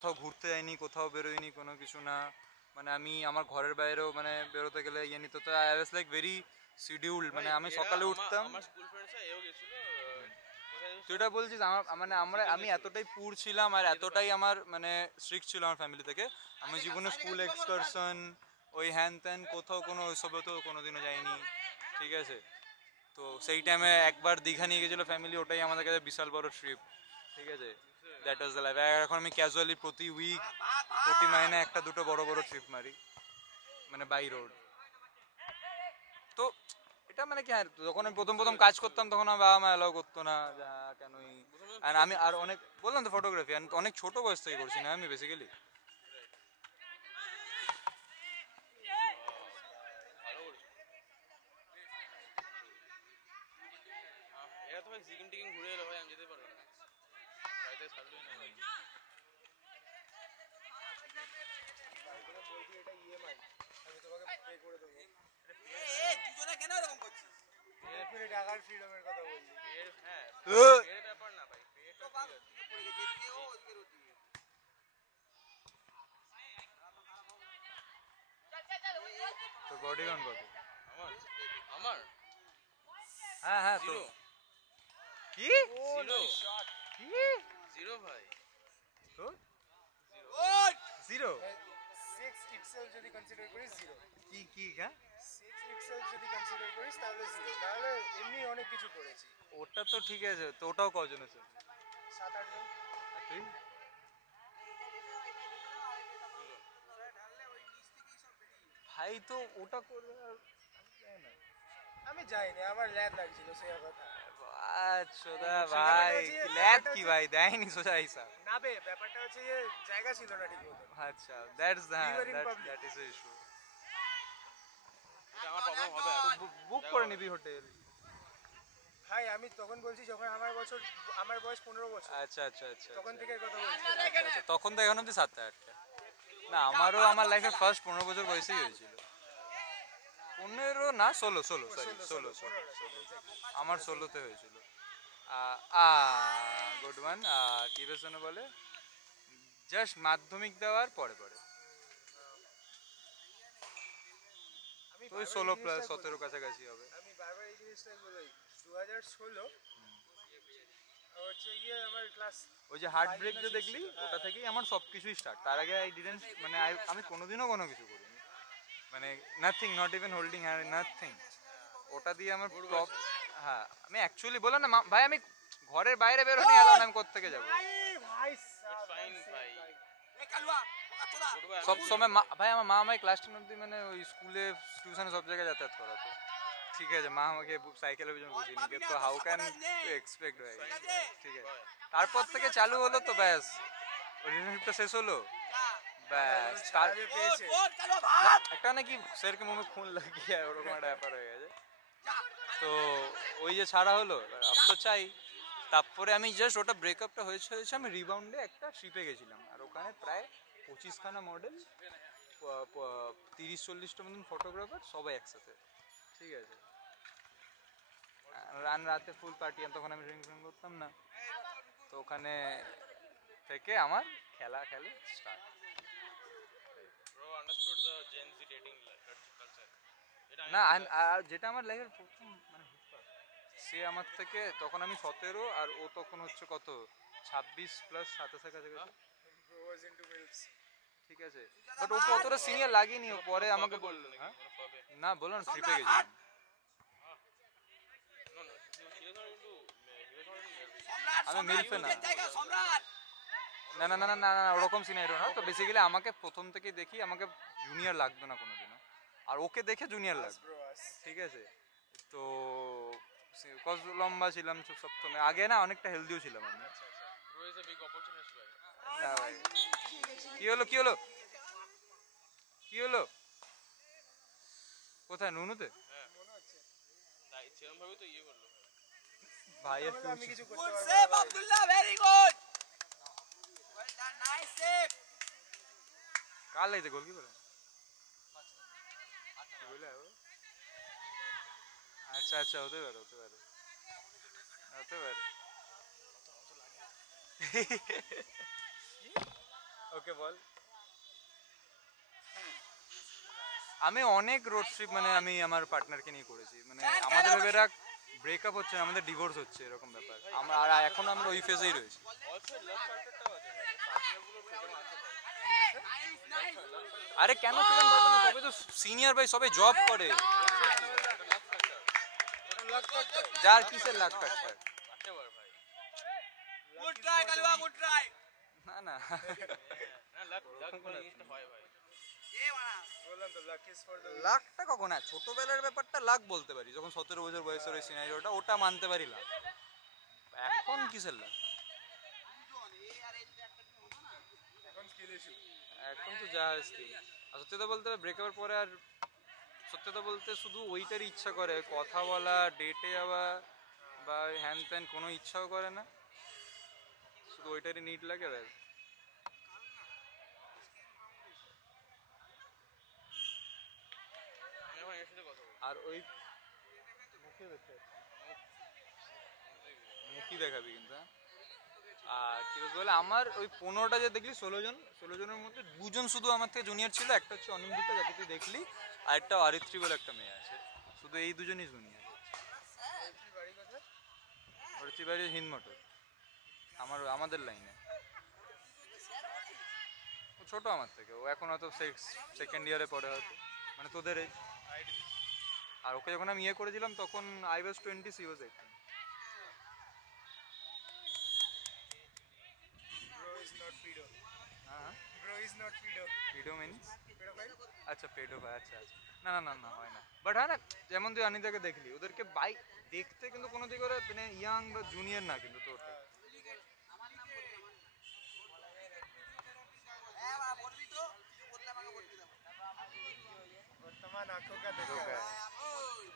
কোথাও ঘুরতে যাইনি, কোথাও বেরোয়নি, কোনো কিছু না। মানে আমি আমার ঘরের বাইরেও মানে বেরোতে গেলে ইয়ে নিত, তো I was like very scheduled. মানে আমি সকালে উঠতাম। আমার স্কুল ফ্রেন্ডসরা এও গেছিল কোথায় তুই এটা বলছিস আমার মানে আমি এতটাই পুর ছিলাম আর এতটাই আমার মানে স্ট্রিক্ট ছিল আমার ফ্যামিলি থেকে, আমি জীবনে স্কুল এক্সকারশন ওই হ্যান ত্যান কোথাও কোনো ওইসবে তো কোনোদিনও যাইনি। ঠিক আছে, তো সেই টাইমে একবার দীঘা নিয়ে গেছিলো ফ্যামিলি, ওটাই আমাদের কাছে বিশাল বড় ট্রিপ। ঠিক আছে, দ্যাট ওয়াজ দ্য লাইফ। এখন আমি ক্যাজুয়ালি প্রতি উইক প্রতি মাইনে একটা দুটো বড় বড় ট্রিপ মারি, মানে বাই রোড। তো এটা মানে কি, হ্যাঁ যখন আমি প্রথম প্রথম কাজ করতাম তখন আমার বাবা মা অ্যালাউ করতো না, যা কেনই। আর আমি আর অনেক বললাম তো ফটোগ্রাফি অনেক ছোট বয়স থেকে করছি না আমি বেসিক্যালি। ভালো করেছো। এরা তো ভাই সিকিম টিকিম ঘুরে এলো ভাই, আমি যেতে পারবো না, বাড়িতে ছাড়লোই না ভাই। টাকার ফ্রিডমের কথা বলছি। হ্যাঁ, এর ব্যাপার না ভাই, পেটা তোর বডি গান কত? আমার আমার হ্যাঁ হ্যাঁ তো জিরো কি জিরো কি জিরো ভাই, তোর জিরো? 6 itself যদি কনসিডার করিস জিরো। কি কি হ্যাঁ 6 itself যদি কনসিডার করিস তাহলে জিরো, নাহলে এমনি অনেক কিছু করেছি। ওটা তো ঠিক আছে, তো ওটাও কজন আছে? 7-8 জন। আর তুই? ভাই তো ওটা করবে আর আমি যাই না। আমি যাইনি, আমার ল্যাদ লাগছিল সেই কথা। আচ্ছা ভাই ল্যাদ কি ভাই দেয়নি সোজা হিসাব? না বে, ব্যাপারটা হচ্ছে যে জায়গা ছিল না ঠিক মতো। আচ্ছা that's We were in public. That is issue. এটা আমার প্রবলেম হবে এখন। বুক করে নিবি হোটেল। ভাই আমি তখন বলছি যখন আমার বয়স 15 বছর, আচ্ছা আচ্ছা আচ্ছা তখন থেকে কথা বলছি। আচ্ছা, তখন তো এখন অব্দি 7-8টা। না আমারও আমার লাইফে ফার্স্ট 15 বছর বয়সেই হয়েছিল। 15 না 16 সরি 16 আমার 16তে হয়েছিল। Good one. কি বেশ যেন বলে, জাস্ট মাধ্যমিক দেওয়ার পরে পরে আমি ওই বারবার 16 এই প্লাস জিনিসটাই 17 বলি। কাছাকাছি হবে। আমি বারবার এই জিনিসটাই বলি, 2016 হচ্ছে গিয়ে আমার ক্লাস। ওই যে হার্ট ব্রেক যে দেখলি ওটা থেকেই আমার সব কিছুই স্টার্ট। তার আগে আই ডিডেন্ট মানে আমি কোনোদিনও কোনো কিছু করিনি, মানে nothing, not even holding hand, nothing. ওটা দিয়ে আমার হ্যাঁ আমি অ্যাকচুয়ালি বললাম না ভাই, আমি ঘরের বাইরে বেরোনি, এলাম আমি কোত্থেকে যাবো? ভাই ফাইন ভাই, সব সময় ভাই আমার মা আমাকে ক্লাস 10 অব্দি মানে ওই স্কুলে টিউশনে সব জায়গায় যাতায়াত করাতো। ঠিক আছে, মা আমাকে সাইকেলের পিছনে বসিয়ে নিয়ে, তো হাউ ক্যান টু এক্সপেক্ট ভাই? ঠিক আছে, তারপর থেকে চালু হলো তো ব্যাস, রিলেশনশিপটা শেষ হলো ব্যাস। একটা নাকি স্যারকে মুখে খুন লাগিয়ে ওরকম একটা ব্যাপার হয়ে গেছে। তো ওই যে ছাড়া হলো, আপ তো চাই। তারপরে আমি জাস্ট ওটা ব্রেকআপটা হয়েছে আমি রিবাউন্ডে একটা ট্রিপে গেছিলাম, আর ওখানে প্রায় 25খানা মডেল, 30-40টা মতন ফটোগ্রাফার সবাই একসাথে। ঠিক আছে, রাতে ফুল পার্টি, তখন আমি ড্রিঙ্ক ফ্রিঙ্ক করতাম না। তো ওখানে থেকে আমার খেলে start. Bro understood the Gen Z dating culture. না আর যেটা আমার লাইফের প্রথম মানে সে আমার থেকে তখন আমি 17 আর ও তখন হচ্ছে কত 26 প্লাস 27 কাছাকাছি। ঠিক আছে, বাট ও কতটা সিনিয়র লাগেনি, ও পরে আমাকে বললো। হ্যাঁ না বললো না, ট্রিপে গেছিলাম। আমি মিলফে না, না না না না না না ওরকম সিনিয়র না। তো বেসিক্যালি আমাকে প্রথম থেকে দেখি আমাকে জুনিয়র লাগতো না কোনোদিনও, আর ওকে দেখে জুনিয়র লাগতো। ঠিক আছে, তো কত লম্বা ছিলাম সপ্তমে, আগে না অনেকটা হেলদিও ছিলাম আমি। Bro is a big opportunity ভাই। না ভাই, কি হলো কি হলো কি হলো? কোথায় নুনুতে? হ্যাঁ তাই সেরকম ভাবে তো ইয়ে করলো ভাইয়ের আমি কিছু করতে পারবো না। Save Abdullah, very good. Well done, nice save. কার লাগছে গোল কি করে? আচ্ছা আচ্ছা, হতে পারে হতে পারে হতে পারে। ওকে বল। আমি অনেক রোড ট্রিপ মানে আমি আমার পার্টনারকে নিয়ে করেছি, মানে আমাদের ভেবে ব্রেকআপ হচ্ছে না, আমাদের ডিভোর্স হচ্ছে এরকম ব্যাপার। আমরা আর এখন আমরা ওই ফেজেই রয়েছি। অলসো লাভ ফ্যাক্টরটাও আছে ভাই, পার্টনারগুলো ফ্রিডম আছে ভাই। আরে কেন ফিল্ম থাকবে না, সবাই তো সিনিয়র ভাই, সবাই জব করে। লাখ ফ্যাক্টর। যার কিসের লাখ ফ্যাক্টর? Whatever ভাই। Good try, Kalwa, good try. না না না লাক বলে জিনিসটা হয় ভাই। Yeah, mana. বললাম তো লাক ইজ ফর দ্য লাখটা কখন? হ্যাঁ ছোটবেলার ব্যাপারটা লাখ বলতে পারি, যখন 17 বছর বয়সের ওই সিনারিওটা, ওটা মানতে পারি লাখ। এখন কিসের লাখ? এখন স্কিল ইস্যু। এখন তো যা স্কিল। আর সত্যি কথা বলতে ব্রেকআপের পরে আর সত্যি কথা বলতে শুধু ওইটারই ইচ্ছা করে, কথা বলা, ডেটে যাওয়া বা হ্যান ত্যান কোনো ইচ্ছাও করে না, শুধু ওইটারই নিট লাগে ব্যাস। আমি এখন এর সাথে কথা বলবো। আর ওই মুখই দেখাবি কিন্তু, হ্যাঁ? আর কি বলে আমার ওই 15টা যে দেখলি, 16জনের মধ্যে 2জন শুধু আমার থেকে জুনিয়র ছিল, একটা হচ্ছে অনিন্দিতা যাকে তুই দেখলি, আর একটা আরিত্রী বলে একটা মেয়ে আছে, শুধু এই দুজনই জুনিয়র। বাড়ি কোথায়? অরিত্রী বাড়ি হিন্দমোটর, আমাদের লাইনে। ও ছোট আমার থেকে, ও এখন হয়তো সেকেন্ড ইয়ারে পড়ে হয়তো, মানে তোদের age। আর ওকে যখন আমি ইয়ে করেছিলাম তখন I was 20, she was 18। Bro is not pedo. হ্যাঁ Bro is not pedo. Pedo means? Pedophile? আচ্ছা পেডো ভাই, আচ্ছা আচ্ছা। না না না না হয় না, বাট হ্যাঁ না, যেমন তুই অনিতাকে দেখলি, ওদেরকে বাই দেখতে কিন্তু কোনো দিকে ওরা মানে ইয়াং বা জুনিয়র না কিন্তু, তো ওটাই। Eh, mana বলবি তো? কিছু বললে আমাকে বলবি দাও। বর্তমান आंखों का देखा ধোকা। है। ওই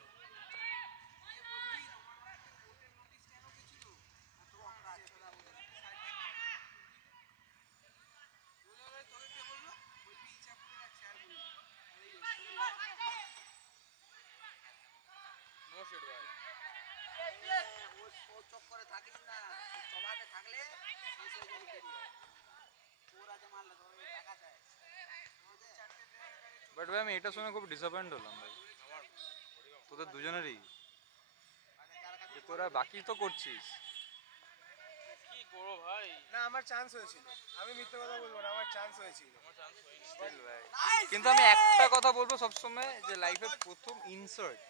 নো শিট ভাই। ও চক্করে থাকিস না, সবাতে থাকলে শেষ হয়ে যাবে career। তোর আছে মারলে তোর টাকা চায়। বাট ভাই আমি এটা শুনে খুব ডিসঅ্যাপয়েন্ট হলাম ভাই, আমার তোদের দুজনেরই, যে তোরা বাকি তো করছিস। কি করবো ভাই, না আমার চান্স হয়েছিল, আমি মিথ্যে কথা বলবো না, আমার চান্স হয়েছিল। আমার চান্স হয়নি। Still ভাই। Nice, কিন্তু আমি একটা কথা বলবো সবসময়, যে লাইফের প্রথম ইনসার্ট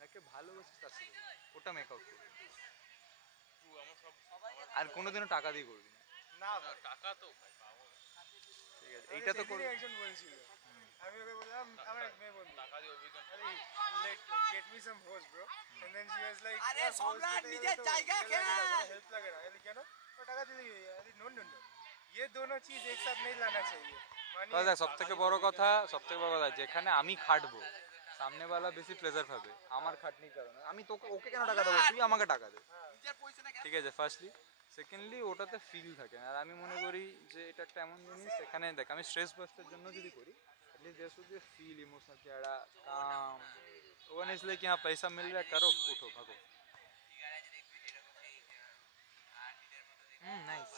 যাকে ভালোবাসিস তার সাথে করবি। ওটা মেকআপ করবি, ট্রু, আমার সব আর কোনোদিনও টাকা দিয়ে করবি না, না ভাই, টাকা তো ভাই পাবো না। ঠিক আছে? এইটা তো করবি। সেদিনই একজন বলছিল, আমি ওকে বললাম আমার এক মেয়ে বন্ধু, টাকা দিয়ে অভিজ্ঞান আরে get me some hose bro, and then she was like আরে সম্রাট নিজের জায়গা খেলা। हेल्प लगेगा, अरे क्या ना तो टाका दे देंगे, अरे नो नो नो, ये दोनों चीज एक साथ नहीं लाना चाहिए। তাহলে দেখ সব থেকে বড় কথা, যেখানে আমি খাটবো সামনেওয়ালা বেশি প্লেজার পাবে আমার খাটনির কারণে। আমি তোকে ওকে কেন টাকা দেবো, তুই আমাকে টাকা দে, নিজের পয়সা না ঠিক আছে? ফার্স্টলি, সেকেন্ডলি ওটাতে ফিল থাকে। আর আমি মনে করি যে এটা একটা এমন জিনিস, এখানে দেখ আমি স্ট্রেস বাস্টের জন্য যদি করি, at least there should be feel emotional कि यार काम वो नहीं, इसलिए कि हाँ पैसा मिल रहा है करो उठो भागो। नाइस।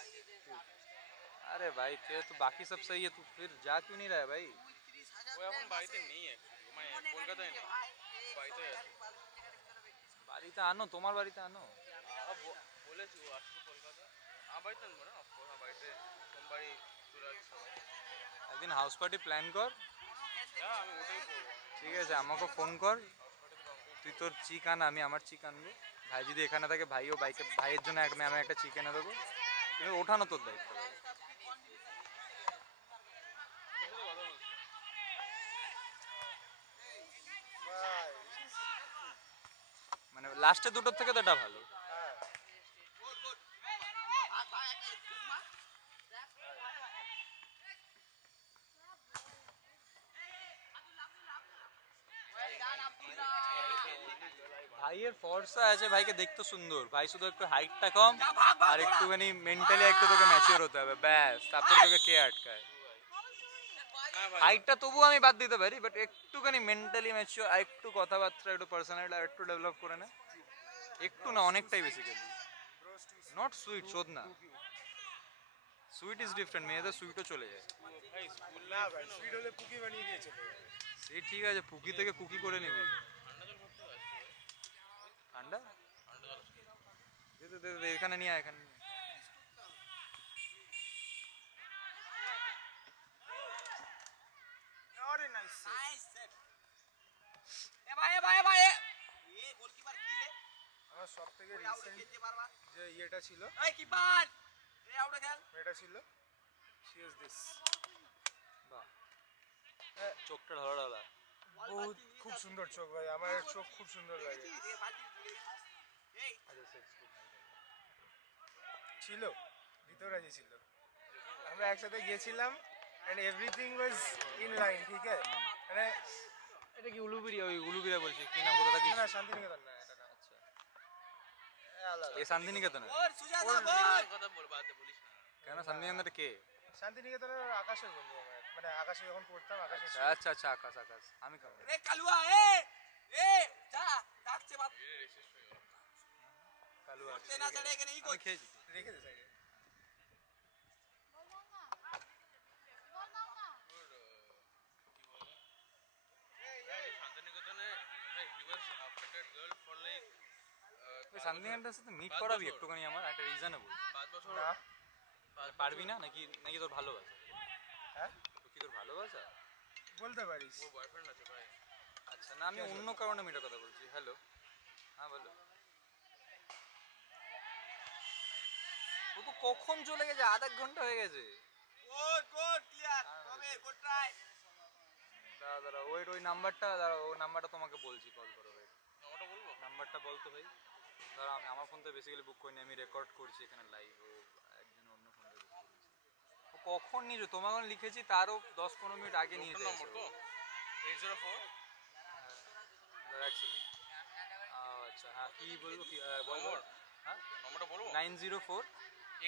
अरे भाई तेरे तो बाकी सब सही है, तू फिर जा क्यों नहीं रहा है भाई? ও এখন বাড়িতে নেই অ্যাকচুয়ালি, মানে কলকাতায় নেই, বাড়িতে আছে। বাড়িতে আনো, তোমার বাড়িতে আনো। বলেছি ও আসবে কলকাতা, আমার বাড়িতে আনবো না, অফকোর্স আমার বাড়িতে সোমবারই চলে আসছে সবাই। একদিন হাউস পার্টি প্ল্যান কর, হ্যাঁ আমি ওটাই করবো। ঠিক আছে? আমাকে ফোন কর, তুই তোর চিক আন, আমি আমার চিক আনবো। ভাই যদি এখানে থাকে, ভাইও বাইকে ভাইয়ের জন্য আমি একটা চিক এনে দেবো, কিন্তু ওঠানো তোর দায়িত্ব ভাই। ভাই মানে লাস্টে দুটোর থেকে তো এটা ভালো। হ্যাঁ ভাইয়ের ফর্সা আছে, ভাইকে দেখতে সুন্দর, ভাই শুধু একটু হাইটটা কম আর একটুখানি মেন্টালি একটু তোকে ম্যাচিওর হতে হবে, ব্যাস, তারপর তোকে কে আটকায়? না ভাই হাইটটা তবু আমি বাদ দিতে পারি, বাট একটুখানি মেন্টালি ম্যাচিওর, আর একটু কথাবার্তা, একটু পার্সোনালিটি আর একটু ডেভেলপ করে নে, একটু না অনেকটাই basically. Bros to not sweet, শোধ না, সুইট ইজ ডিফারেন্ট, মেয়েদের সুইটও চলে যায়। ভাই স্কুল না ভাই সুইট হলে পুকি বানিয়ে দিয়ে চলে যাবে। সে ঠিক আছে, পুকি থেকে কুকি করে নিবি। ঠান্ডা জল ভরতে আসছে ভাই, ঠান্ডা ঠান্ডা জল আসছে। দে দে দে দে, এখানে নিয়ে আয়, এখানে নিয়ে আয়। আরে নাইস নাইস সেভ। এ ভাই এ ভাই এ ভাই এ গোলকিপার কি রে? আমার সব থেকে ওই আউটে রিসেন্ট খেলতে পারবা? যে ইয়েটা ছিল, এই কিপার এ আউটে খেল। এটা ছিল she is this বাহ, চোখটা ঢালা ঢালা। বহুত খুব সুন্দর চোখ ভাই, আমার এর চোখ খুব সুন্দর লাগে। এ বালতি এই ছিল ভিতরাজি ছিল, আমরা একসাথে গিয়েছিলাম and everything was in line, ঠিক আছে মানে এটা কি উলুবেড়িয়া? ওই উলুবেড়িয়া বলছি, কি নাম, কোথা থাকিস? না শান্তিনিকেতন না, এটা না, আচ্ছা, আলাদা। এ শান্তিনিকেতন? ওর সুজাতা বল। কথা বল, বাদ দে, বলিস না। কেন শান্তিনিকেতনটা কে? শান্তিনিকেতনের আকাশের বন্ধু আমার, মানে আকাশে যখন পড়তাম আকাশের আচ্ছা আচ্ছা, আকাশ আকাশ, আমি খাবো। রে কালুয়া এ যা ডাকছে বাপ। এ রেসিস্ট হয়ে গেল। কালু আছে, চেনা চলে এখানে ই আমি করছে। খেয়েছি। রেখে দে সাইডে। ভাই শান্তিনিকেতনে ভাই he was after that girl for like ওই শান্তিনিকেতনের সাথে মিট 5 করাবি বছর। একটুখানি, আমার একটা রিজনেবল। 5 বছর। না পারবি না নাকি? নাকি তোর ভালোবাসা? হ্যাঁ তো কি তোর ভালোবাসা? বলতে পারিস। ওর বয়ফ্রেন্ড আছে ভাই। আচ্ছা, না আমি অন্য কারণে মেয়েটার কথা বলছি। হ্যালো, হ্যাঁ বলো। ও তো কখন চলে গেছে, আধ এক ঘন্টা হয়ে গেছে। গুড ক্লিয়ার তবে গুড ট্রাই। দাঁড়া দাঁড়া, ওই নাম্বারটা, দাঁড়া ওই নাম্বারটা তোমাকে বলছি, কল করো ভাই। আমারটা বলবো? নাম্বারটা বলতো ভাই। দাঁড়া, আমি আমার ফোন থেকে বেসিক্যালি বুক করিনি, আমি রেকর্ড করছি এখানে লাইভ। ও একজন অন্য ফোন থেকে বুক করেছি। ও কখন নিয়েছো? তোমাকে লিখেছি তারও 10-15 মিনিট আগে নিয়ে লোকটার নম্বর তো 804 দাঁড়া এক সেকেন্ড। আচ্ছা হ্যাঁ, কি বলবো, কি বলবো? নম্বর? হ্যাঁ, নম্বরটা বলবো? 904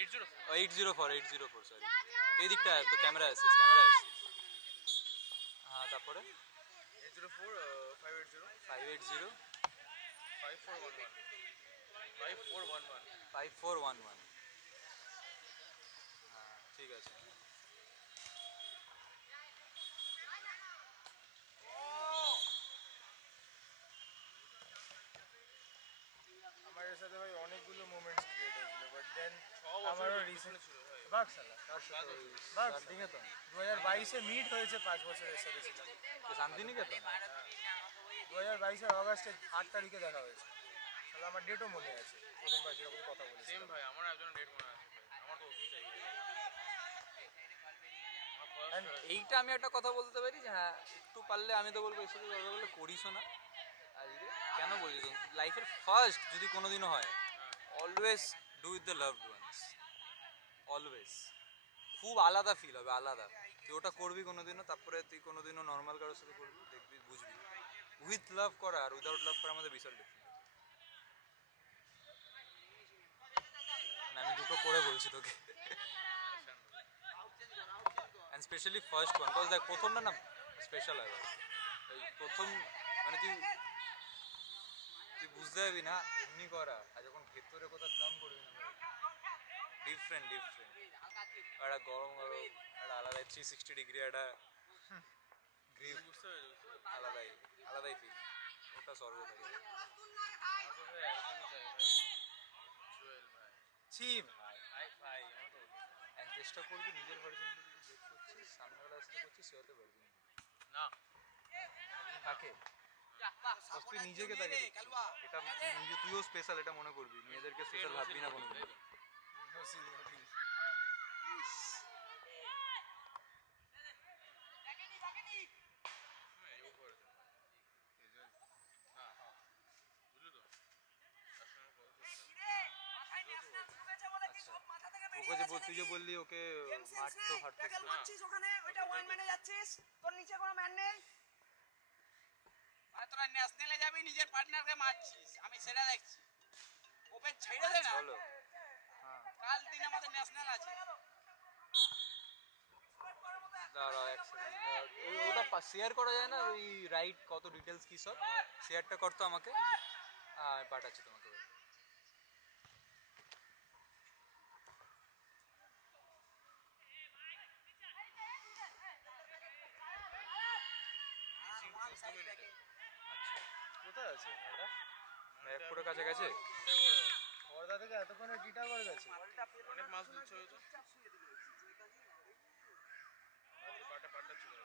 804 804 সরি। এই দিকটা তো ক্যামেরা আসিস, ক্যামেরা আসিস। হ্যাঁ, তারপরে 804 580 580 5411 5411 5411। হ্যাঁ ঠিক আছে। আমার এর সাথে ভাই অনেকগুলো মোমেন্টস ক্রিয়েট হয়েছিল, বাট দেন 6 বছর আমারও পিছনে রিসেন্ট ছিল ভাই। বাক সালা কার সাথে? ওই বাস। শান্তিনিকেতন? 2022-এ মিট হয়েছে 5 বছরের সাথে ছিলাম। তো শান্তিনিকেতন? 2022-এর অগাস্টের 8 তারিখে দেখা হয়েছে। তাহলে আমার ডেটও মনে আছে, প্রথমবার যেরকম কথা বলেছি। সেম ভাই, আমার একজন ডেট মনে আছে ভাই। আমার তো ওকেই চাই। আমার And ফার্স্ট এইটা আমি একটা কথা বলতে পারি যে হ্যাঁ, একটু পারলে আমি তো বলবো এর সাথে দরকার বললে করিসও না আজকে। কেন বলছি, লাইফের ফার্স্ট যদি কোনোদিনও হয়, always do with the loved ones, always. খুব আলাদা ফিল হবে, আলাদা। তুই ওটা করবি কোনোদিনও, তারপরে তুই কোনোদিনও নর্মাল কারোর সাথে করবি, দেখবি বুঝবি উইথ লাভ করা আর উইদাউট লাভ করা আমাদের বিশাল ডিফারেন্স। আমি দুটো করে বলছি তোকে, and specially first one, because দেখ প্রথমটা না স্পেশাল হবে। এই প্রথম মানে তুই বুঝতে পারবি না এমনি করা, আর যখন ভেতরে কোথাও কাম করবি না ডিফারেন্ট একটা গরম গরম একটা আলাদাই 360 ডিগ্রি একটা গ্রিপ, বুঝতে পেরেছি। আলাদাই ফিল, ওটা স্বর্গ থাকে। আমার তো ভাই একদমই চাই ভাই। জুয়েল ভাই। ছি ভাই, ভাই ভাই আমার তো অ্যান্ড চেষ্টা করবি নিজের ভার্জিন বের করছিস, সামনেবেলা আসতে করছিস, সে হতে ভার্জিন না। থাকে। তুই নিজেকে তাকে এটা তুইও স্পেশাল, এটা মনে করবি, মেয়েদেরকে স্পেশাল ভাববি না কোনো। নসিব নসিব। হ্যাঁ, এও করেছে। হ্যাঁ, বুঝলি তো? তার সঙ্গে কথা বলছিলাম। ওকে যে তুই যে বললি ওকে মারতো ফাটতো, ওখানে ওইটা ওয়ান ম্যানে যাচ্ছিস, তোর নিচে কোনো ম্যান নেই। মানে তোরা ন্যাশনালে যাবি, নিজের পার্টনারকে মারছিস, আমি সেটা দেখছি। ওপেন ছেড়ে দে না, বলো। হ্যাঁ কাল দিন আমাদের ন্যাশনাল আছে। দাঁড়া এক সেকেন্ড, ওটা শেয়ার করা যায় না? ওই রাইট কত ডিটেলস কি সব শেয়ারটা করতো আমাকে, পাঠাচ্ছি তোমাকে। কাছে গেছে? খড়দা থেকে এতক্ষণে টিটাগড় গেছে। অনেক মাছ দিচ্ছে হয়তো পাটা পাটা ছিল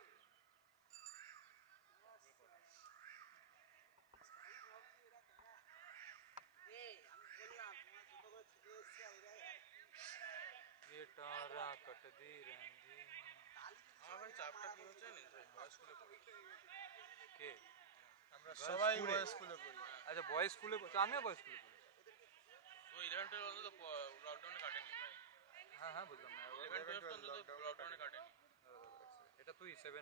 ये टारा कट दी रंजी আমার ভাই চাপটা কি হচ্ছে জানিস ভাই বয়স স্কুলে পড়ি के আমরা Girls সবাই school-এ? বয়েজ স্কুলে পড়ি। अच्छा बॉयज स्कूल में आमिও बॉयज स्कूल में তো 11-12 তো লকডাউনে কাটেনি ভাই हाँ हाँ বুঝলাম না 11-12 তো অন্তত লকডাউনে কাটেনি এটা তুই 700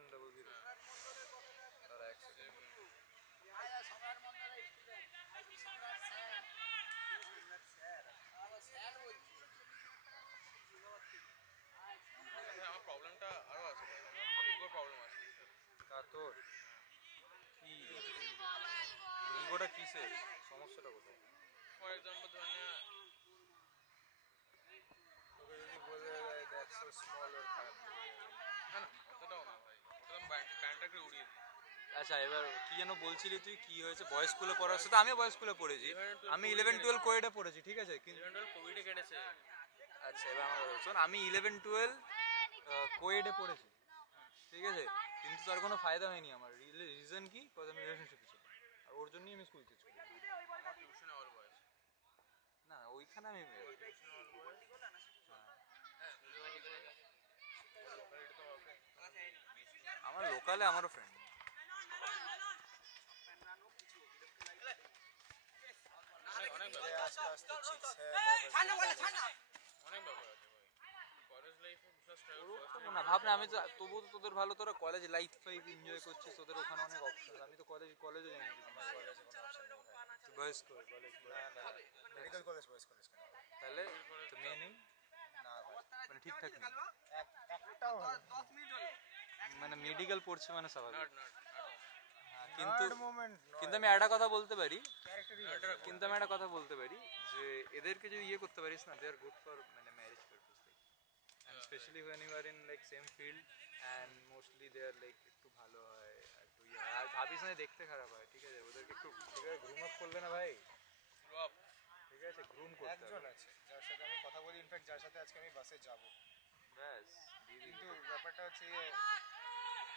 আর এক সবার মনে স্টুডেন্ট সম্রাট স্যার স্যার বলছি ভাই আমার প্রবলেমটা আরো আছে ভাই আমার ইগোর প্রবলেম আছে তা তোর কি ইগোটা কিসে সমস্যাটা কোথায়? ফর এক্সাম্পল ধরে নে তোকে যদি বলে দেয় দ্যাটস সো স্মল অর খারাপ না না অতটাও না ভাই ওটা আমি ব্যান্ডটাকে উড়িয়ে দিই আচ্ছা এবার কি যেন বলছিলি তুই কি হয়েছে বয়েজ স্কুলে পড়ার সাথে আমিও বয়েজ স্কুলে পড়েছি আমি 11-12 কোয়েডে পড়েছি ঠিক আছে কিন্তু 11-12 কোভিডে কেটেছে আচ্ছা এবার আমার কথা শোন আমি 11-12 কোয়েডে পড়েছি ঠিক আছে কিন্তু তার কোনো ফায়দা হয়নি আমার রিজন কি কজ আমি রিলেশনশিপে ছিলাম আর ওর জন্যই আমি স্কুল চেঞ্জ করি আমার টিউশন অল বয়স না ওইখানে আমি টিউশন অল বয়স আমার লোকালে আমারও ফ্রেন্ড অনেক এ ব্যাপার আস্তে আস্তে চিক্স ঠান্ডা বলে ঠান্ডা অনেক ব্যাপার আছে ভাই কলেজ লাইফে বিশেষ স্ট্রাগল না ভাবনা আমি তো তবুও তো তোদের ভালো তোরা কলেজ লাইফ ফাইফ এনজয় করছিস তোদের ওখানে অনেক অপশন আমি তো কলেজে যাইনি আমার কলেজে কোনো অপশন নেই ভাই। বয়েজ কলেজ না না মেডিকেল কলেজ বয়েজ কলেজ কেন? তাহলে তো মেয়ে নেই না ভাই মানে ঠিকঠাক নেই একটাও হয় 10 মিনিট হলো মানে মেডিকেল পড়ছে মানে স্বাভাবিক নাট নাট হ্যাঁ, কিন্তু মোমেন্ট কিন্তু আমি একটা কথা বলতে পারি ক্যারেক্টারই কিন্তু আমি একটা কথা বলতে পারি যে এদেরকে যদি ইয়ে করতে পারিস না দে আর গুড ফর মানে marriage purpose and especially when you are in like same field and mostly they are like একটু ভালো হয় একটু ইয়ে হয়। আর ভাবিস না যে দেখতে খারাপ হয় ঠিক আছে ওদেরকে একটু ঠিক আছে গ্রুম আপ করবে না ভাই গ্রো আপ ঠিক আছে গ্রুম করতে একজন হবে আছে যার সাথে আমি কথা বলি ইনফ্যাক্ট যার সাথে আজকে আমি বাসে যাব ব্যাস দিয়ে দিবি কিন্তু ব্যাপারটা হচ্ছে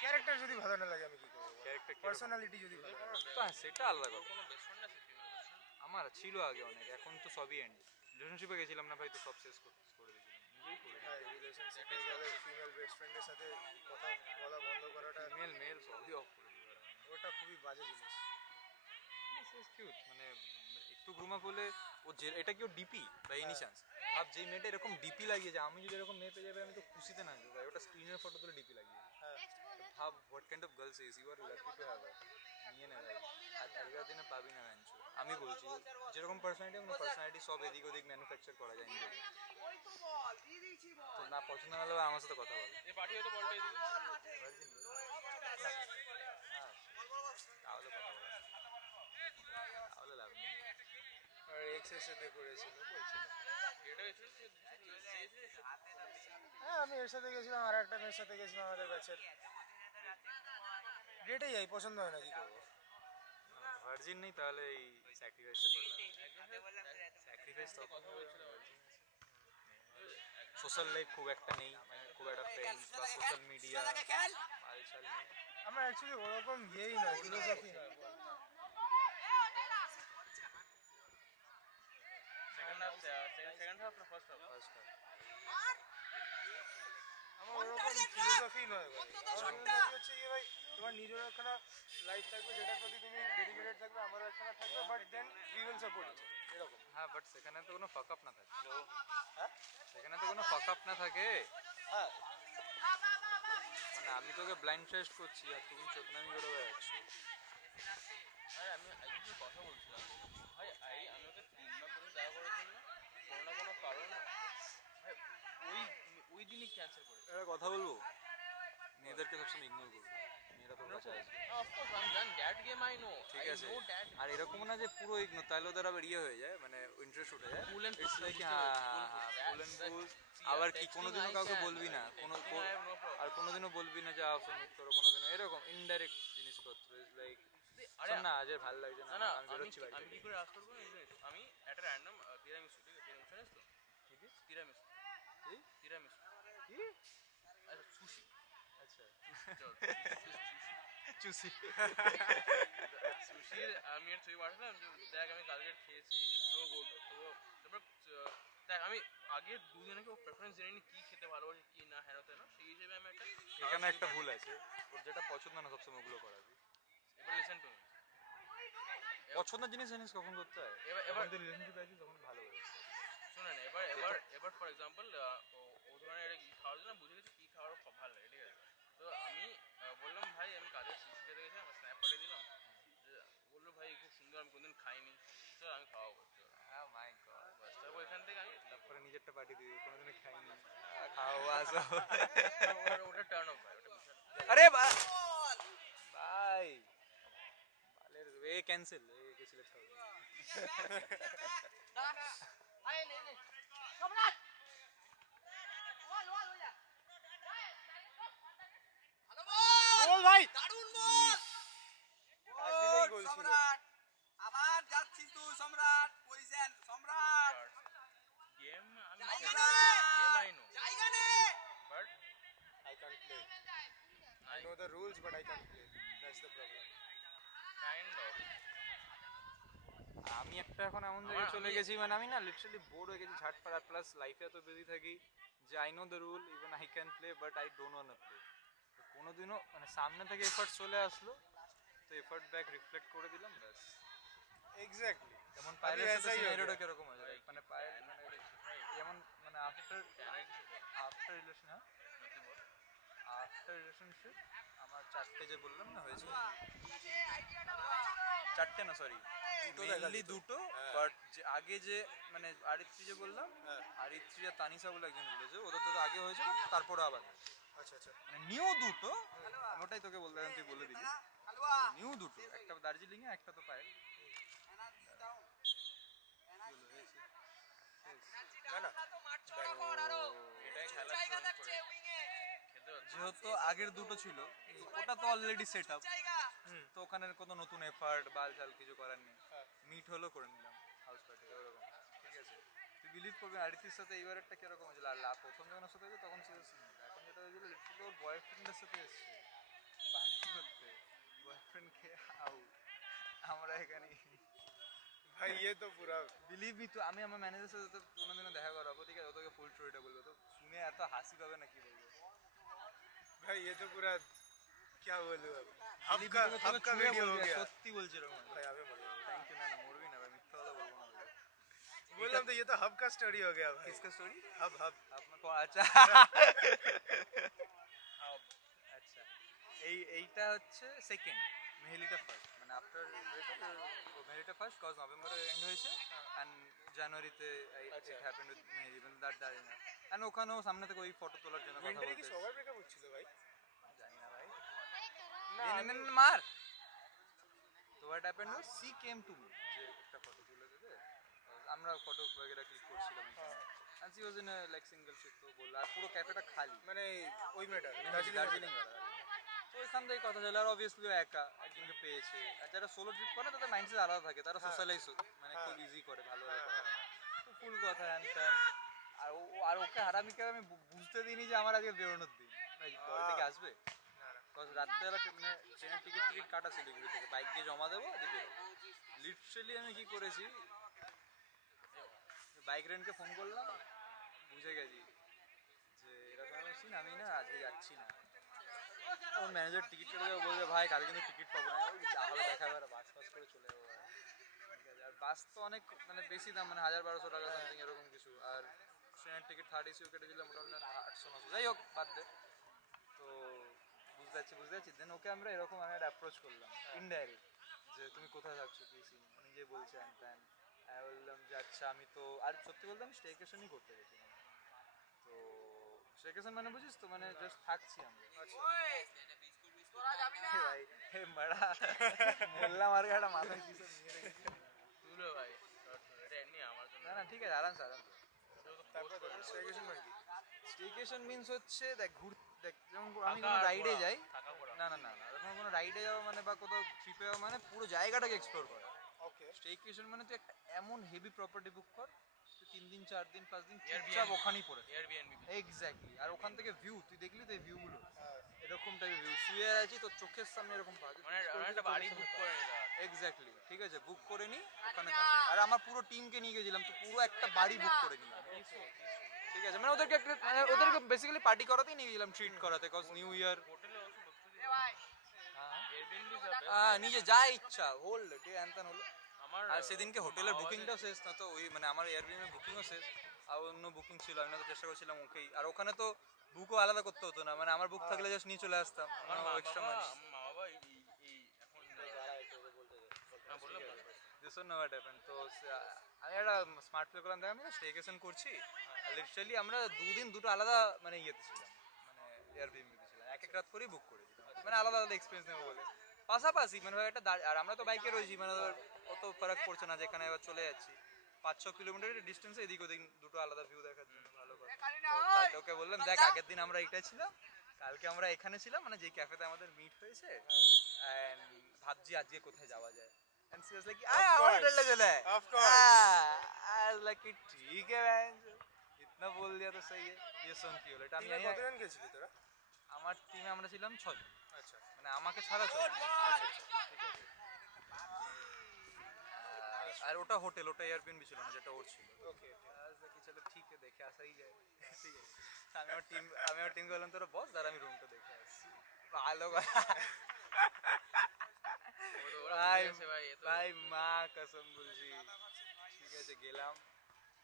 ক্যারেক্টার যদি ভালো না লাগে আমি কি করবো ক্যারেক্টার পার্সোনালিটি যদি ভালো লাগে হ্যাঁ সেটা আলাদা কথা কোনো বেস্ট ফ্রেন্ড আছে ফিমেল বেস্ট ফ্রেন্ড আমার ছিল আগে অনেক এখন তো সবই এন্ড রিলেশনশিপে গেছিলাম না ভাই তো সব শেষ করে দিয়েছিলাম নিজেই করে হ্যাঁ রিলেশনশিপে গেলে ফিমেল বেস্ট ফ্রেন্ডের সাথে কথা বলা বন্ধ করাটা মেল মেল সবই অফ করে দিই ওটা খুবই বাজে জিনিস কিউট মানে একটু গ্রুম আপ হলে ও যে এটা কি ও ডিপি বা এনি চান্স ভাব যেই মেয়েটা এরকম ডিপি লাগিয়ে যায় আমি যদি এরকম মেয়ে পেয়ে যাবে আমি তো খুশিতে না ভাই ওটা স্ক্রিনের ফটো তুলে ডিপি লাগিয়ে হ্যাঁ ভাব what kind of girls is you are lucky to have নিয়ে নে ভাই আর আগের দিনে পাবি না ভ্যাঞ্চো আমি বলছি যেরকম পার্সোনালিটি কোনো পার্সোনালিটি সব এদিক ওদিক ম্যানুফ্যাকচার করা যায় না ওই তো বল দিয়ে দিয়েছি বল তো না পছন্দ না হলে আমার সাথে কথা বল এই পার্টি হয়তো বলটা এদিকে তাহলে কথা বল তাহলে লাভ নেই আর এক্সের সাথে করেছিল বলছিল এটা গেছিল হ্যাঁ আমি এর সাথে গেছিলাম আর একটা মেয়ের সাথে গেছিলাম আমাদের ব্যাচের ডেটে যাই পছন্দ হয় না কি করবো ভার্জিন নেই তাহলে এই স্যাক্রিফাইসটা করলাম স্যাক্রিফাইস তখন সোশ্যাল লাইফ খুব একটা নেই মানে খুব একটা ফ্রেন্ডস বা সোশ্যাল মিডিয়া খেল আলচাল নেই আমার অ্যাকচুয়ালি ওরকম ইয়েই না ফিলোসফি না সেকেন্ড হাফ না ফার্স্ট হাফ ফার্স্ট আমার ওরকম ফিলোসফি নয় ভাই আমার philosophy হচ্ছে কি ভাই তোমার নিজের একখানা লাইফ থাকবে যেটার প্রতি তুমি ডেডিকেটেড থাকবে আমারও একখানা থাকবে but then we will support এরকম হ্যাঁ বাট সেখানে তো কোনো ফাক আপ না থাকে হ্যাঁ সেখানে তো কোনো ফাক আপ না থাকে হ্যাঁ মানে আমি তোকে ব্লাইন্ড ট্রাস্ট করছি আর তুমি চোদনামি করে বেড়াচ্ছ ভাই আমি একদিন কথা বলছিলাম ভাই আমি ওকে 3 বার পর্যন্ত দেখা করার জন্য কোনো না কোনো কারণ ভাই ওই দিনই ক্যান্সেল করে একটা কথা বলবো মেয়েদেরকে সবসময় ইগনোর করবো মেয়েরা তোর কাছে আসবে of course I am done that game I know ঠিক আছে নো দ্যাট আর এরকম না যে পুরো ইগনোর তাহলে ওদের আবার ইয়ে হয়ে যায় মানে ইন্টারেস্ট উঠে যায় Full and It's full, like, বুঝতে হ্যাঁ পেরেছি, ফুল full and and full See, আবার কি texting কোনোদিনও I কাউকে can, বলবি না কোনো texting I have no problem. আর কোনোদিনও বলবি না যে সমিত করো কোনোদিনও এরকম ইনডাইরেক্ট জিনিসপত্র ইজ লাইক আরে শোন না আজ আর ভালো লাগছে না না, না আমি বেরোচ্ছি বাড়ি আমি থেকে। কি করে আস করবো না, এই জিনিস আমি একটা র্যান্ডম তিরামিসু, ঠিক আছে, তিরামিসু জানিস তো? তিরামিসু কি? তিরামিসু কি? আচ্ছা সুশি, আচ্ছা চল চুসি। সুশির আমি এর ছবি পাঠালাম যে দেখ আমি কালকে খেয়েছি, তো বলতো তো তারপর দেখ আমি আগে দুজনকে প্রেফারেন্স জেনে নি কি খেতে ভালোবাসে কি না, হেন তেন, সেই হিসেবে আমি একটা এখানে একটা ভুল আছে, ওর যেটা পছন্দ না সবসময় ওগুলো করাবি। এবার লিসেন টু মি, পছন্দের জিনিস জানিস কখন করতে হয়, এবার তুই রিলেশনশিপ আছিস তখন ভালো হবে। শুনে না, এবার ফর এক্সাম্পল ও ধরনের কি খাওয়ার জন্য বুঝে গেছে কি খাওয়ার ভালো লাগে, ঠিক আছে, তো আমি বললাম ভাই আমি কালকে সুশি খেতে গেছিলাম, স্ন্যাপ পাঠিয়ে দিলাম, যে বললো ভাই খুব সুন্দর, আমি কোনদিন খাইনি, তো আমি খাওয়াবো, হ্যাঁ মাই গড, বাস তারপর এখান থেকে আমি তারপরে নিজেরটা পাঠিয়ে দিবি, কোনোদিনও খাইনি, খাও আসো। ওটা টার্ন অফ ভাই, ওটা বিষয় আরে ভাই বালের এ ক্যান্সেল, এ সিলেক্ট হবে। গোল ভাই, দারুণ বল পাস দিলেই গোল ছিল। সম্রাট আবার যাচ্ছিস তুই সম্রাট পজিশন সম্রাট গেম আমি জায়গা গেম নে আই নো জায়গা নে but I can't play. I know the rules but I can't play. That's the problem. Kind of আমি একটা এখন এমন জায়গায় আমার- চলে আমি- গেছি, মানে আমি না লিটারালি বোর হয়ে গেছি ঝাটপাড়া, প্লাস লাইফে এত বিজি থাকি যে I know the rule, even I can play but I don't want play. কোনোদিনও মানে সামনে থেকে এফর্ট চলে আসলো তো এফর্ট ব্যাক রিফ্লেক্ট করে দিলাম, ব্যাস। Exactly. যেমন अभी পায়েলের ऐसा সাথে ही हो সিনারিওটা गया। কিরকম হয়েছে, মানে পায়েল মানে যেমন মানে আফটার রিলেশন, হ্যাঁ আফটার রিলেশনশিপ আমার 4টে যে বললাম না হয়েছে, 4টে না সরি মেইনলি দুটো, বাট যে আগে যে মানে আরিত্রি যে বললাম, হ্যাঁ। আরিত্রি আর তানিশা বলে একজন বলেছে, ওদের তো আগে হয়েছে তারপরে আবার হয়েছে। अच्छा अच्छा। মানে নিউ দুটো, আমি ওটাই তোকে বলতে তুই বলে দিবি, হালুয়া নিউ দুটো, একটা দার্জিলিং এ একটা তো পায়েল। এনার্জি ডাউন ना ना। এটাই খেলা শুরু করে খেতে হচ্ছে যেহেতু আগের দুটো ছিল ওটা তো অলরেডি সেট আপ, তো ওখানে কোনো নতুন এফার্ট বাল চাল কিছু করার নেই, মিট হলো করে নিলাম হাউস পার্টি ওরকম, ঠিক আছে। তুই বিলিভ করবি আরিতির সাথে এইবার একটা কিরকম হয়েছিল, আর প্রথম যখন ওর সাথে হয়েছে তখন সিরিয়াস ছিল, এখন যেটা হয়েছিল লিটারালি ওর বয়ফ্রেন্ডের সাথে এসছে পার্টি করতে, বয়ফ্রেন্ডকে আউট, আমরা এখানে भाई ये तो पूरा বিলিভ মি। তো আমি আমার ম্যানেজারের সাথে তো কোনোদিনও দেখা করাবো, ঠিক আছে, ও তোকে ফুল স্টোরিটা বলবো, তো শুনে এত হাসি পাবে না কি বলবো। भाई ये तो पूरा क्या बोलूं अब। Believe me, তোকে हब का ছুঁয়ে वीडियो हो বলছি, गया। সত্যি বলছি এরকম भाई अबे मर गया। Thank you. না না মরবি না ভাই, মিথ্যা কথা বলবো না ভাই। बोल रहा हूं तो ये तो हब का स्टोरी हो गया भाई। किसका स्टोरी? Hub hub. আপনার আচ্ছা আচ্ছা এইটা হচ্ছে সেকেন্ড, মেহেলিটা ফার্স্ট, মানে আফটার মেহেলিটা ফার্স্ট কজ নভেম্বরে এন্ড হয়েছে অ্যান্ড জানুয়ারিতে ইট হ্যাপেন্ড উইথ মেহেলি, মানে দ্যাট দাঁড়িয়ে অ্যান্ড ওখানেও সামনে থেকে ওই ফটো তোলার জন্য কথা विंटर की বলতে সবার ব্রেকআপ হচ্ছিল ভাই। জানি না ভাই, না মার। তো what happened was she came to me যে একটা ফটো তুলে দেবে, আমরা ফটো वगैरह ক্লিক করছিলাম and she was in a like single ship, তো বলল আর পুরো ক্যাফেটা খালি, মানে ওই মেয়েটা দার্জিলিং তো ওইখান থেকে কথা চলে, আর অবভিয়াসলি ও একা একজনকে পেয়েছে, আর যারা সোলো ট্রিপ করে তাদের মাইন্ডসেট আলাদা থাকে, তারা সোশ্যালাইজ মানে খুব ইজি করে ভালোভাবে কথা, তো ফুল কথা হ্যান ত্যান। আর আর ওকে হারামিকে আমি বুঝতে দিইনি যে আমার আজকে বেরোনোর দিন, ভাই বলটা কি আসবে, রাত্রেবেলা মানে ট্রেনের টিকিট কাটা শিলিগুড়ি থেকে, বাইক গিয়ে জমা দেবো দিবে। লিটারালি আমি কি করেছি, বাইক রেন্টকে ফোন করলাম, বুঝে গেছি যে এরকম সিন, আমি না আজকে যাচ্ছি না। আমার ম্যানেজার টিকিট কেটে দেবো, বলবে ভাই কালকে কিন্তু টিকিট পাবো না, ওই যা হবে দেখা যাবে, বাস ফাস করে চলে যাবো। ঠিক আছে, আর বাস তো অনেক মানে বেশি দাম, মানে 1000-1200 টাকা সামথিং এরকম কিছু, আর ট্রেনের টিকিট থার্ড এসিও কেটে দিলাম মোটামুটি 800-900, যাই হোক বাদ দে। তো বুঝতে পারছি দেন ওকে আমরা এরকম আমি একটা অ্যাপ্রোচ করলাম ইনডাইরেক্ট, যে তুমি কোথায় যাচ্ছো কি সিন, নিজে বলছে হ্যান ত্যান। আমি বললাম যে আচ্ছা আমি তো, আর সত্যি বলতে আমি স্টেকেশনই করতে গেছিলাম, তো স্টেকেশন মানে বুঝিস তো, মানে জাস্ট থাকছি আমরা। তোরা যাবি না ভাই হে মারা বললাম আর একটা মাথায় কি সব নিয়ে রেখেছি। তুলো ভাই এটা এমনি আমার জন্য না না ঠিক আছে, আরামসে। তারপর স্টেকেশন মানে কি? স্টেকেশন মিন্স হচ্ছে দেখ দেখ যেমন আমি কোনো রাইডে যাই, থাকা পড়া না না না না এখন কোনো রাইডে যাওয়া মানে বা কোথাও ট্রিপে যাওয়া মানে পুরো জায়গাটাকে এক্সপ্লোর করা। ওকে স্টেকেশন মানে তুই একটা এমন হেভি প্রপার্টি বুক কর, তুই 3 দিন 4 দিন 5 দিন Airbnb। চুপচাপ ওখানেই পড়ে এয়ারবিএনবি। এক্স্যাক্টলি। আর ওখান থেকে ভিউ তুই দেখলি তো, ভিউ গুলো এরকম টাইপের ভিউ, শুয়ে আছি তোর চোখের সামনে এরকম মানে একটা বাড়ি বুক করে নিলাম। এক্স্যাক্টলি, ঠিক আছে, বুক করে নি ওখানে থাকি। আর আমার পুরো টিমকে নিয়ে গেছিলাম, তো পুরো একটা বাড়ি বুক করে নিলাম, ঠিক আছে, মানে ওদেরকে একটা মানে ওদেরকে বেসিক্যালি পার্টি করাতেই নিয়ে গেছিলাম, ট্রিট করাতে, কজ নিউ ইয়ার। হোটেলে অলসো বসতে এয়ারবিএনবি যাবে। নিজে যা ইচ্ছা হোল্ড ডে অ্যান্থান হলো। আমার আর সেদিনকে হোটেলের বুকিংটাও শেষ না, তো ওই মানে আমার এয়ারবিএনবি বুকিংও শেষ, আর অন্য বুকিং ছিল, আমি তো চেষ্টা করছিলাম ওকেই। আর ওখানে তো বুকও আলাদা করতে হতো না, মানে আমার বুক থাকলে জাস্ট নিয়ে চলে আসতাম, আমার মা এক্সট্রা বাবা মানি। আমার মা বাবা এই এখন হ্যাঁ বললাম তো। This was what happened. তো আমি একটা স্মার্ট প্লে করলাম, দেখ আমি স্টেকেশন করছি, লিটারালি আমরা 2 দিন 2টো আলাদা মানে ইয়েতে ছিলাম, মানে এয়ারবিএনবিতে ছিলাম, এক এক রাত করেই বুক করেছিলাম, মানে আলাদা আলাদা এক্সপিরিয়েন্স নেবো বলে। পাশাপাশি মানে ভাই একটা আর আমরা তো বাইকে রয়েছি, মানে ধর অত ফারাক পড়ছে না, যেখানে এবার চলে যাচ্ছি 5-6 কিলোমিটারের ডিস্টেন্সে, এদিক ওদিক 2টো আলাদা ভিউ দেখার জন্য ভালো কথা। তো ওকে বললাম দেখ আগের দিন আমরা এটা ছিলাম, কালকে আমরা এখানে ছিলাম, মানে যেই ক্যাফেতে আমাদের মিট হয়েছে, এন্ড ভাবছি আজকে কোথায় যাওয়া যায়। And she was like, "आया और डर लग रहा है." Of course. I was like, ठीक है बहन, इतना बोल दिया तो सही है। ये सुन কি হলো, এটা আমি টিমে কতজন গেছিলি তোরা? আমার টিমে আমরা ছিলাম 6 জন, আচ্ছা মানে আমাকে ছাড়া 6 জন। ঠিক আছে। আর ওটা হোটেল, ওটা এয়ারবিএনবি ছিল না, যেটা ওর ছিল। ওকে চলো ঠিক আছে, দেখে আসাই যায়, ঠিক আছে। আমি আমার টিমকে বললাম তোরা বস, আর আমি রুমটা দেখে আসছি। ভালো ভাই, ভাই মা কসম বলছি, ঠিক আছে গেলাম,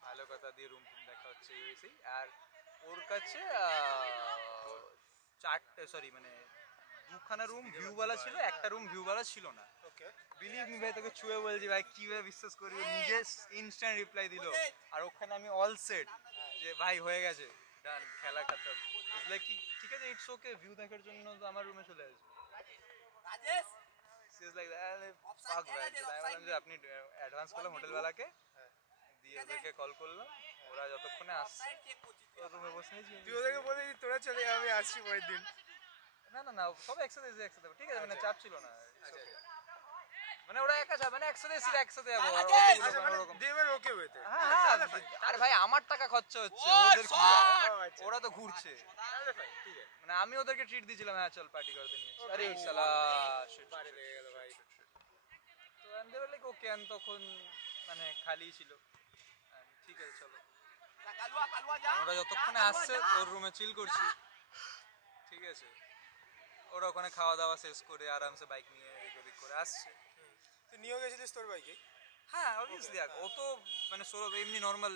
ভালো কথা দিয়ে রুম টুম দেখা হচ্ছে এই হয়েছেই। আর ওর কাছে 4টে সরি মানে 2খানা রুম ভিউওয়ালা ছিল, একটা রুম ভিউওয়ালা ছিল না। ওকে বিলিভ মি ভাই, তোকে ছুঁয়ে বলছি ভাই, কিভাবে বিশ্বাস করবি, নিজে ইনস্ট্যান্ট রিপ্লাই দিল, আর ওখানে আমি অল সেট যে ভাই হয়ে গেছে, ডান, খেলা খতম। ইটস লাইক কি ঠিক আছে, ইটস ওকে, ভিউ দেখার জন্য তো আমার রুমে চলে আসবে। Rajesh She was like, fuck that. তো আমি বললাম যে আপনি অ্যাডভান্স করলাম হোটেলওয়ালাকে, দিয়ে ওদেরকে কল করলাম, ওরা যতক্ষণে আসছে সাইড চেক করছি রুমে বসে আছি। তুই ওদেরকে বলে দিস তোরা চলে যাবে, আমি আসছি পরের দিন। না না না, সব একসাথে একসাথে, ঠিক আছে, মানে চাপ ছিল না, it's okay। মানে ওরা একা যাবে, মানে একসাথে এসে একসাথে যাবো, আর অতগুলো আচ্ছা কোনো মানে রকম। they were okay with it. হ্যাঁ হ্যাঁ, আরে ভাই আমার টাকা খরচা হচ্ছে, ওদের কি আচ্ছা। ওরা তো ঘুরছে, তাহলে fine, ঠিক আছে। মানে আমি ওদেরকে ট্রিট দিয়েছিলাম, হ্যাঁ চল পার্টি করতে নিয়ে। আরে শালা shit, বাড়ি লেগে গেল ভাই। তো and they were like okay, and তখন মানে খালি ছিল, and ঠিক আছে চলো। কালুয়া যা আমরা যতক্ষণে আসছে ওর রুমে চিল করছি, ঠিক আছে, ওরা ওখানে খাওয়া দাওয়া শেষ করে আরামসে বাইক নিয়ে এদিক ওদিক করে আসছে। তুই নিয়েও গেছিলিস তোর বাইকে? হ্যাঁ অবভিয়াসলি, ও তো মানে সোলো এমনি নর্মাল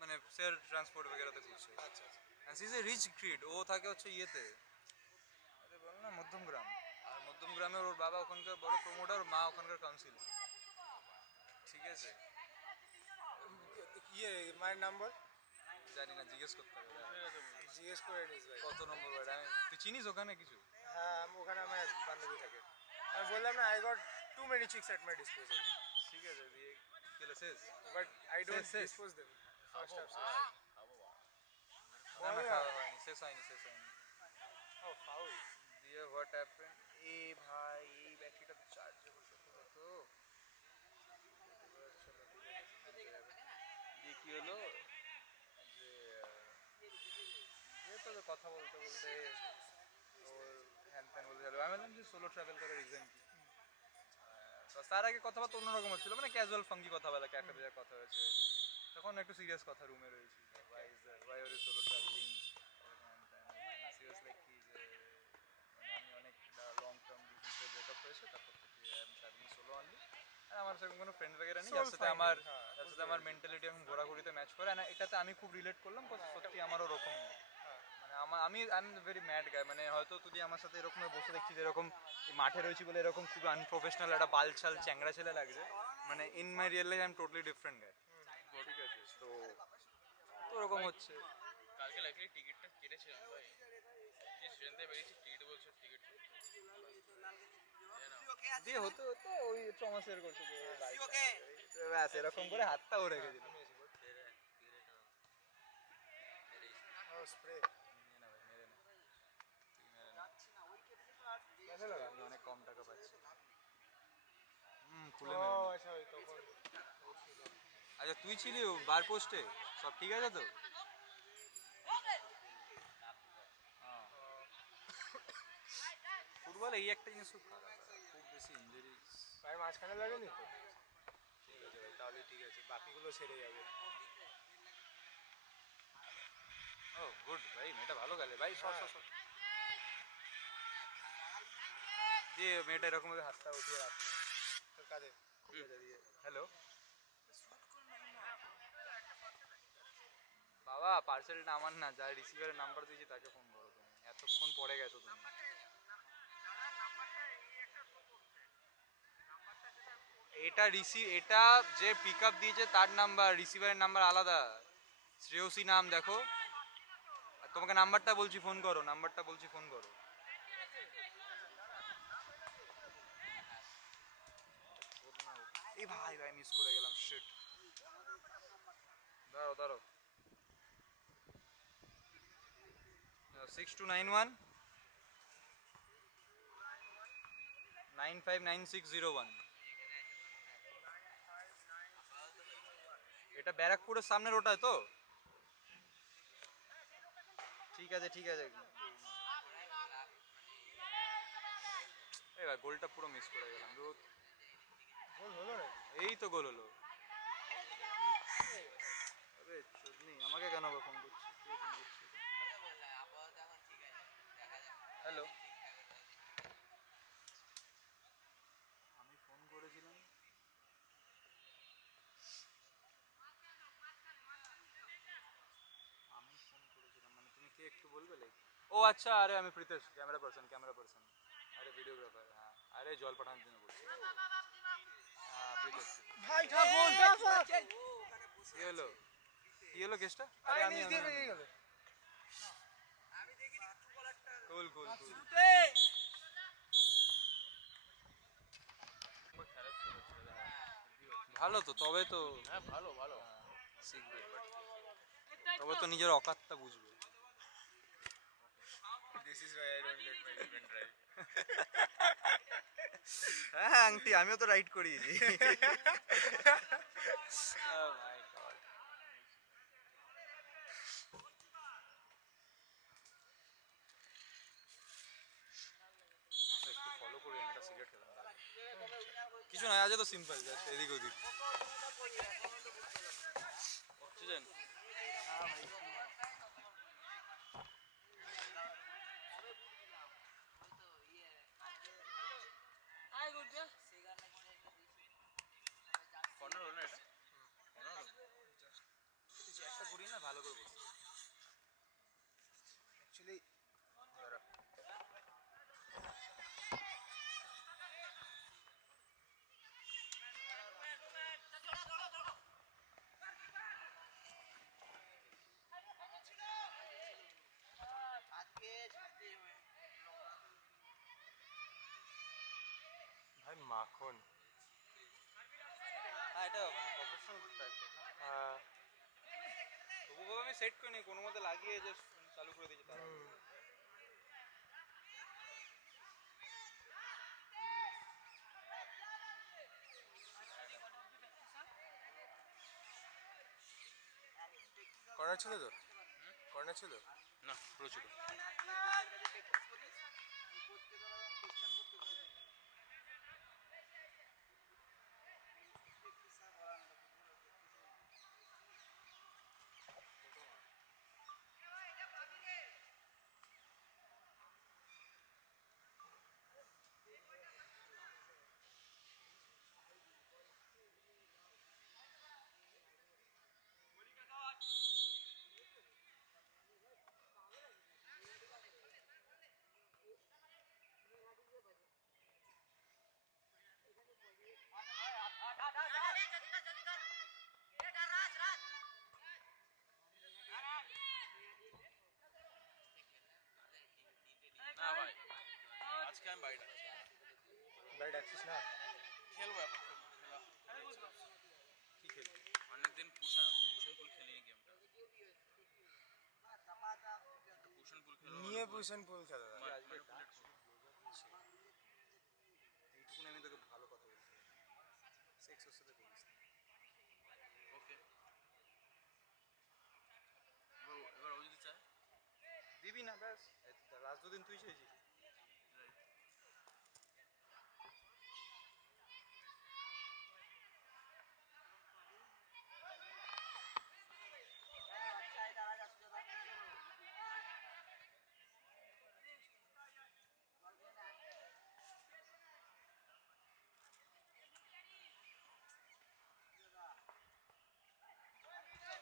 মানে শেয়ার ট্রান্সপোর্ট বগেরাতে ঘুরছে। আচ্ছা and she is a rich kid, ও থাকে হচ্ছে ইয়েতে, আরে বল না মধ্যমগ্রাম, আর মধ্যমগ্রামে ওর বাবা ওখানকার বড় প্রমোটার, মা ওখানকার কাউন্সিলর, ঠিক আছে। ইয়ে মায়ের নাম বল। জানি না, জিজ্ঞেস করতে হবে, জিজ্ঞেস করে নিস ভাই। কত নম্বর বাড়ি, তুই চিনিস ওখানে কিছু? হ্যাঁ ওখানে আমার এক বান্ধবী থাকে, আমি বললাম না, I got to many chicks at my disposal, ঠিক আছে, দিয়ে গেলে শেষ। বাট আই ডোন্ট শেষ। Dispose them first half. না না, খাওয়া হয়নি, শেষ হয়নি। ও ফাউল। দিয়ে হোয়াট হ্যাপেন, এ ভাই এই ব্যাটারিটা তো চার্জে বসাতে হতো। দিয়ে কি হলো যে তো কথা বলতে বলতে ওর হ্যান ত্যান বলতে গেলো, আমি বললাম যে সোলো ট্রাভেল করার রিজন কি। তো তার আগে কথাবার্তা অন্যরকম হচ্ছিল, মানে ক্যাজুয়াল ফাঙ্কি কথা বলা, ক্যাফেতে যা কথা হয়েছে, তখন একটু সিরিয়াস কথা রুমে রয়েছে, ওয়াই আর সোলো ট্রাভেলিং, সিরিয়াস লাইক কি যে মানে আমি অনেক লং টার্ম রিলেশনশিপে ব্রেকআপ হয়েছে, তারপর থেকে I am travelling solo only. আর আমার সেরকম কোনো ফ্রেন্ড বগেরা নেই, যার সাথে আমার মেন্টালিটি এখন ঘোরাঘুরিতে ম্যাচ করে, না এটাতে আমি খুব রিলেট করলাম, সত্যি আমারও ওরকম মানে আমি আই এম ভেরি ম্যাড গাই, মানে হয়তো তুই আমার সাথে এরকম বসে দেখছিস এরকম মাঠে রয়েছি বলে এরকম খুব আনপ্রফেশনাল একটা বালছাল চ্যাংড়া ছেলে লাগছে, মানে in my real life I am totally different guy, ঠিক আছে। তো ওরকম হচ্ছে। কালকে লাইকলি টিকিটটা কেটেছিলাম ভাই, যে ট্রেন থেকে বেরিয়েছি টিকিট বলছে টিকিট দিয়ে হতে হতে ওই ট্রমা শেয়ার করছে যে ব্যাস এরকম করে হাতটা ওরে গেছিল। ও স্প্রে অনেক খুলে ও মেরে নে। আচ্ছা ওই তখন আচ্ছা তুই ছিলি বার পোস্টে, সব ঠিক আছে তো? ফুটবল এই একটা জিনিস খুব খারাপ, খুব বেশি ইঞ্জুরি। পায়ের মাঝখানে লাগেনি তো? ঠিক আছে ভাই, তাহলে ঠিক আছে, বাকিগুলো সেরে যাবে। ও গুড ভাই, মেয়েটা ভালো গেলে ভাই, সব সব সব। দিয়ে মেয়েটা এরকম ভাবে হাতটা উঠিয়ে রাখলো। তোর কাজে হ্যালো বাবা, পার্সেলটা আমার না, যার রিসিভারের নাম্বার দিয়েছি তাকে ফোন করো তুমি, এতক্ষণ পরে গেছো তুমি। এটা যে পিক আপ দিয়েছে তার নাম্বার, রিসিভারের নাম্বার আলাদা, শ্রেয়সী নাম দেখো। আর তোমাকে নাম্বারটা বলছি ফোন করো, নাম্বারটা বলছি ফোন করো। এই ভাই ভাই মিস করে গেলাম, শিট। দাঁড়াও দাঁড়াও, 6291 959601। এটা ব্যারাকপুরের সামনের ওটায় তো? ঠিক আছে ঠিক আছে। এবার গোলটা পুরো মিস করে গেলাম। গোল হলো না? এই তো গোল হলো। আরে চোদনি, আমাকে কেন আবার ফোন করছিস? কে ফোন করছিস? হ্যালো, আমি ফোন করেছিলাম। আমি ফোন করেছিলাম মানে তুমি কে একটু বলবে লাইক? ও আচ্ছা, আরে আমি প্রীতেশ, ক্যামেরা পার্সন। আরে ভিডিওগ্রাফার, হ্যাঁ। আরে জল পাঠানোর জন্য বলছি। হ্যাঁ প্রীতেশ। ভাই ঠাকুর কি হলো? কি হলো কেসটা? আরে নিচ দিয়ে বেরিয়ে গেল। কুল কুল কুল। ভালো তো, তবে তো হ্যাঁ ভালো ভালো। শিখবে, তবে তো নিজের অকাতটা বুঝবে। This is why I don't let my girlfriend drive. হ্যাঁ আংটি, আমিও তো রাইড করি। একটু ফলো করি, আমি একটা সিগারেট খেলাম। কিছু নয়, আজ তো সিম্পল, জাস্ট এদিক ওদিক। অক্সিজেন কর্নার হলো না এটা? কর্নার হলো? একটা ঘুরি না, ভালো করে বসি। অ্যাকচুয়ালি আজকে ছাড়তে হবে। ভাই মাখন। হ্যাঁ এটা মানে প্রফেশনাল টাইপের না, তবুও আমি সেট করিনি, কোনো মতে লাগিয়ে জাস্ট চালু করে দিয়েছি তারা। কর্নার ছিল তো? কর্নার ছিল? না পুরো ছিল। না ভাই, আজকে আমি বাইরে আছি। বাইরে ডাকছিস না? খেলবো এখন, খেলা কি খেলবি? অনেকদিন পুষন পুল খেলিনি গেমটা। পুষন পুল খেলো নিয়ে পুষেন পুল খেলা। আজকে এইটুকুনি আমি তোকে ভালো কথা বলছি। বিষয় अच्छा इधर आ जा Sujata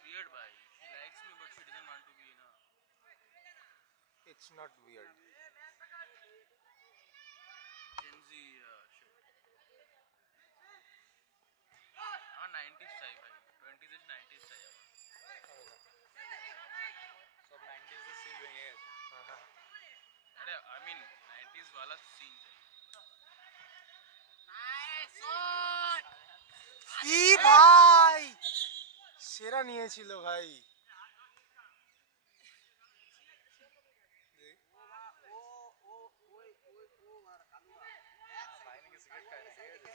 weird bhai. She likes me but she doesn't want to be na. It's not weird. Gen Z shit. আমার 90s চাই ভাই 20s এর 90s চাই আমার সব 90s এর সিল ভেঙে গেছে। আরে আই মিন 90s वाला सीन চাই नाइस शॉट ই ভাই সেরা নিয়েছিল ভাই। ভাই নাকি সিগারেট খায় না, ঠিক আছে?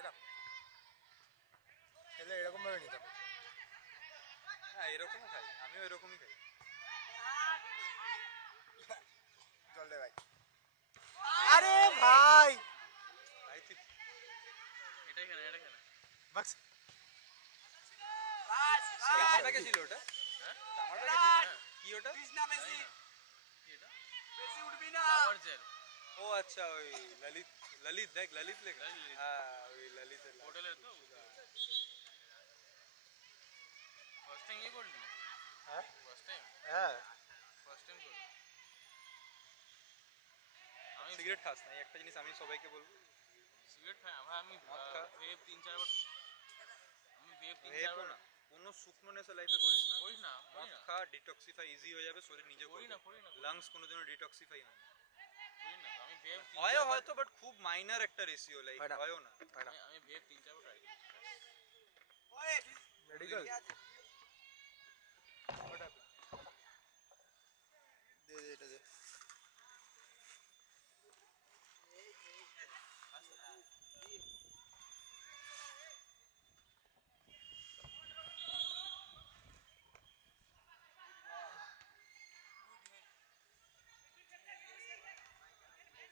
এটা খেলে এরকম ভাবে নিতাম। হ্যাঁ এরকমই খাই, আমিও এরকমই খাই। জল দে ভাই। আরে ভাই ভাই তুই এটাই কেন বাক্স জামাটা ছিল ওটা? হ্যাঁ জামাটা ছিল কি ওটা? कृष्णा मेसी কি এটা मेसी उठबी ना পাওয়ার জেল ও আচ্ছা ওই ললিত ললিত দেখ ললিত লেখা। ললিত। হ্যাঁ ওই ললিতের হোটেলের তো ফার্স্ট টাইম ये করলি হ্যাঁ ফার্স্ট টাইম হ্যাঁ করলি আমি সিগারেট খাস না, এই একটা জিনিস আমি সবাইকে বলবো। সিগারেট খাই ভাই আমি মদ খা। ভেপ 3-4 বার আমি ভেপ 3-4 ভেপও বার না, কোনো শুকনোনেস লাইফে করিস না। করিস না মদ খা, ডিটক্সিফাই ইজি হয়ে যাবে, শরীর নিজে করি না লাংস কোনোদিনও ডিটক্সিফাই হয় না। তো আমি ভেপ হয় হয়তো বাট খুব মাইনার একটা রেশিও, লাইক হয় না। হয়ও না। আমি ভেপ 3-4 বার ট্রাই করেছি ओए মেডিকেল क्या है দে দে এটা দে।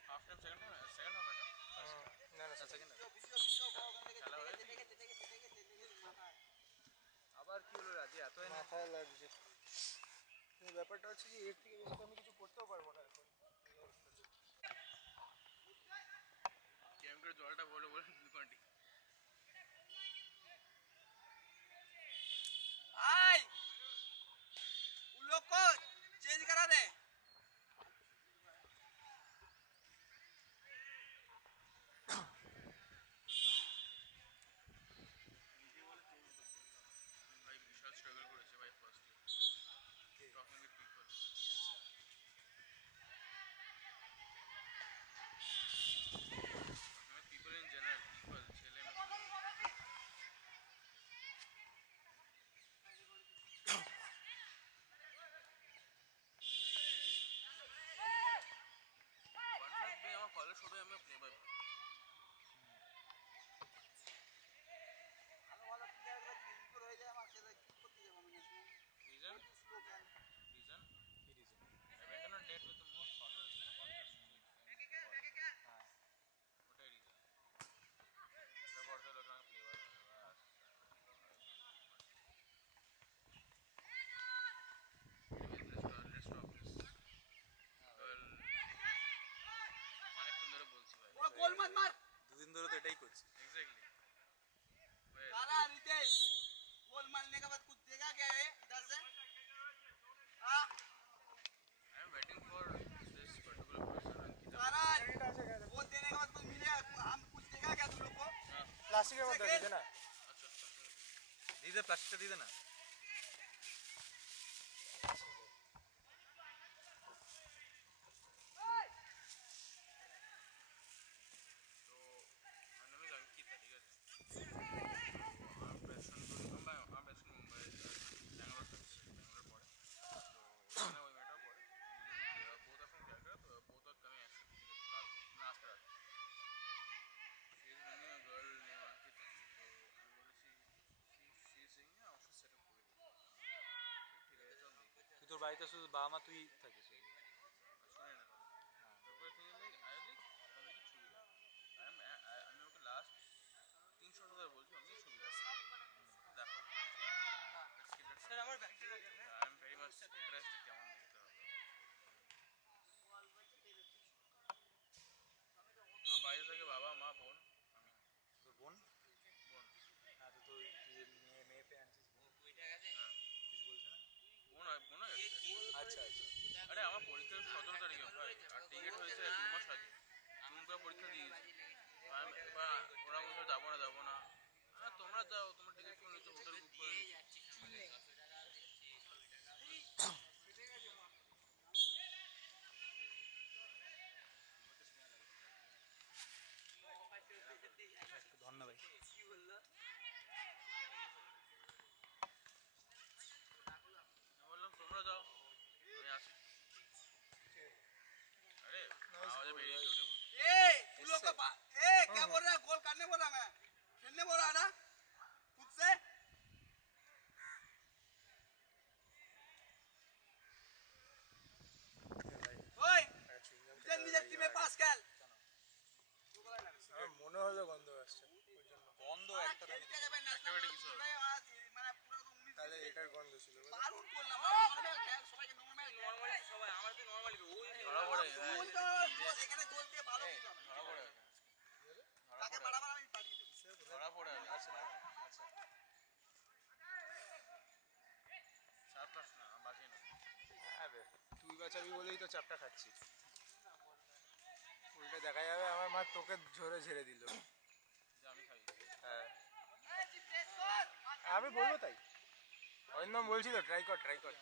হাফ টাইম সেকেন্ড হাফ এটা না না সেকেন্ড খেলা হয়েছে আবার কি হলো রাজি এত মাথায় লাগছে। এই ব্যাপারটা হচ্ছে যে এর থেকে বেশি তো আমি কিছু করতেও পারবো না এখন। গেম করে জলটা বলে 2 आई उन लोग को चेंज करा दे ভাই বিশাল স্ট্রাগল করেছে ভাই first talking with people people in general people ছেলে কনফারেন্স দিয়ে আমার কলেজ সবাই আমি প্লে বাই ভালো ভালো প্লেয়ার গুলো ইনপুট হয়ে যায় আমার ছেলে কি করতে যাবো আমি national reason slow can reason I went on a date with the most hottest ওটাই reason এটা করতে হলে তোমাকে flavor হবে বাস let's stop this girl অনেকক্ষণ ধরে বলছি ভাই वो गोल मत मार দুদিন ধরে তো এটাই করছি। exactly wait सारा रितेश गोल मारने के बाद कुछ देगा क्या है इधर से हाँ I am waiting for this particular person Ankita सारा এটা আছে এখানে। वो देने के बाद कुछ मिलेगा हम कुछ देगा क्या तुम लोग को প্লাস্টিকের মধ্যে আছে না? আচ্ছা দিদে প্লাস্টিকটা দিদে না। তো আমার নাম is Ankita ঠিক আছে আমার বেস্ট ফ্রেন্ড মুম্বাই আমার বেস্ট ফ্রেন্ড মুম্বাই ব্যাঙ্গালোর থাকছে ব্যাঙ্গালোর পড়ে তো ওখানে ওই মেয়েটাও পড়ে both are from Calcutta তো both are coming actually কাল না আজকে রাত she is bringing a girl named Ankita তো আমি বলেছি she is saying না অফিস সেট আপ করে দিই ঠিক আছে চল দেখি তুই তোর বাড়িতে শুধু বাবা মা তুই থাকিস? শুনে মনে আছে? আচ্ছা আচ্ছা আরে আমার পরীক্ষা 17 তারিখে ভাই, আর টিকিট হয়েছে 2 মাস আগে। জুম করে পরীক্ষা দিয়েছি। এবার ওরা বলছে যাবো না। তোমরা যাও, তোমার টিকিট করে নিচ্ছ, হোটেল বুক করে নিচ্ছ। ধন্যবাদ আমি বললাম তোমরা যাও, আমি আসি। अरे आवाज मेरी छोटे ए तू लोग का ए क्या बोल रहा है? गोल करने बोल रहा मैं, खेलने बोल रहा है ना खुद से। ओए निजे टीम में पास खेल। আমার মনে হলো গন্ধ আসছে ওই জন্য। বন্ধ একটা খেলতে যাবে না একটা কিছু হবে। মানে পুরো তো 19 তাহলে এটার গন্ধ ছিল বুঝলে? দারুণ করলাম নরমাল খেল, সবাইকে নরমাল সবাই আমার তো নরমালি ধরা পড়ে গোল তো গোল এখানে গোল দিয়ে ভালো কিছু হবে। ধরা পড়ে তাকে বাড়াবার আমি পাঠিয়ে দেবো। ধরা পড়ে আচ্ছা আচ্ছা চার পাঁচ না বাকি না। হ্যাঁ বে, তুই বাঁচাবি বলেই তো চাপটা খাচ্ছি। উল্টে দেখা যাবে আমার মা তোকে ঝরে ঝেড়ে দিল। যে আমি খাই হ্যাঁ আমি বলবো তাই। অরিন্দম বলছিল ট্রাই কর ট্রাই কর।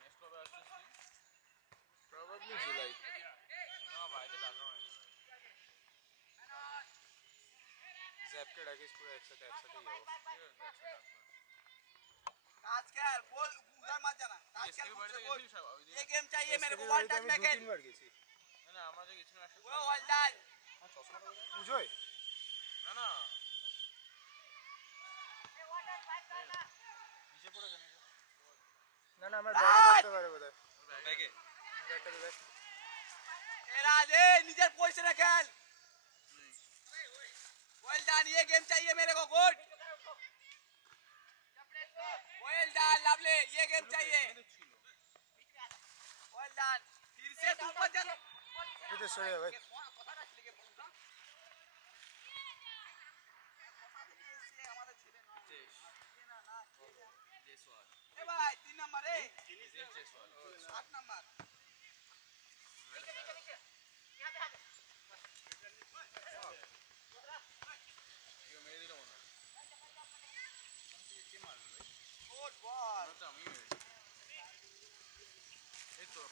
নেক্সট কবে আসছিস তুই? প্রবাবলি জুলাই। না ভাইকে ডাকা হয়নি ভাই। জ্যাপকে ডাকিস পুরো একসাথেই যাবো। ঠিক আছে একসাথে আসবো। आज खेल गोल उधर मत जाना। आज এসকে खेल বাড়িতে गोल গেছিস ওই দিন? ये गेम चाहिए मेरे को, SKB वन বাড়িতে टच আমি में দু खेल তিনবার গেছি। না আমরা যে গেছিলাম একসাথে। वो ऑल डाल পুজোয়? না না নিচে পড়ে কেন না না আমার ব্যাগে থাকতে পারে বোধহয়। ব্যাগে ব্যাগটা দে দেখ। ए राजे निजर पोजीशन में खेल। वेल डन, ये गेम चाहिए मेरे को, गुड वेल डन लवली, ये गेम चाहिए वेल डन। फिर से तू ऊपर चल এটা সরে যা ভাই। ए भाई 3 नंबर ए 8 नंबर মেরে দিল মনে হয়। Good ball. তো আমি মেরেছি। এই তো